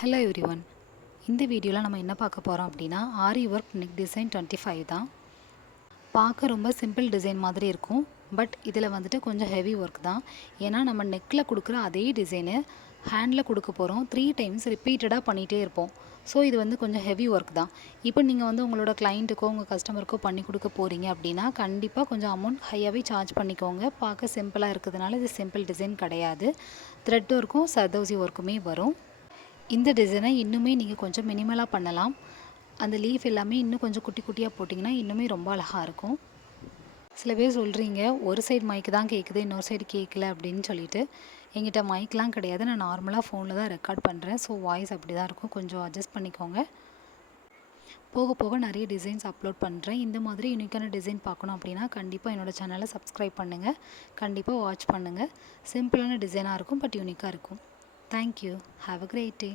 Hello everyone. இந்த வீடியோவில் நம்ம என்ன பார்க்க போகிறோம் அப்படின்னா ஆரி ஒர்க் நெக் டிசைன் 25 தான். பார்க்க ரொம்ப சிம்பிள் டிசைன் மாதிரி இருக்கும். பட் இதில் வந்துட்டு கொஞ்சம் ஹெவி ஒர்க் தான். ஏன்னா நம்ம நெக்கில் கொடுக்குற அதே டிசைனு ஹேண்டில் கொடுக்க போகிறோம். 3 டைம்ஸ் ரிப்பீட்டடாக பண்ணிகிட்டே இருப்போம். ஸோ இது வந்து கொஞ்சம் ஹெவி ஒர்க் தான். இப்போ நீங்கள் வந்து உங்களோட கிளைண்ட்டுக்கோ உங்கள் கஸ்டமருக்கோ பண்ணி கொடுக்க போகிறீங்க அப்படின்னா கண்டிப்பாக கொஞ்சம் அமௌண்ட் ஹையாகவே சார்ஜ் பண்ணிக்கோங்க. பார்க்க சிம்பிளாக இருக்கிறதுனால இது சிம்பிள் டிசைன் கிடையாது. த்ரெட் ஒர்க்கும் சர்தோசி ஒர்க்குமே வரும். இந்த டிசைனை இன்னுமே நீங்கள் கொஞ்சம் மினிமலாக பண்ணலாம். அந்த லீஃப் எல்லாமே இன்னும் கொஞ்சம் குட்டி குட்டியாக போட்டிங்கன்னா இன்னுமே ரொம்ப அழகாக இருக்கும். சில பேர் சொல்கிறீங்க ஒரு சைடு மைக்கு தான் கேட்குது, இன்னொரு சைடு கேட்கல அப்படின்னு சொல்லிட்டு. என்கிட்ட மைக்லாம் கிடையாது, நான் நார்மலாக ஃபோனில் தான் ரெக்கார்ட் பண்ணுறேன். ஸோ வாய்ஸ் அப்படி தான் இருக்கும், கொஞ்சம் அட்ஜஸ்ட் பண்ணிக்கோங்க. போக போக நிறைய டிசைன்ஸ் அப்லோட் பண்ணுறேன். இந்த மாதிரி யூனிக்கான டிசைன் பார்க்கணும் அப்படின்னா கண்டிப்பாக என்னோடய சேனலை சப்ஸ்கிரைப் பண்ணுங்கள். கண்டிப்பாக வாட்ச் பண்ணுங்கள். சிம்பிளான டிசைனாக இருக்கும், பட் யூனிக்காக இருக்கும். Thank you. Have a great day.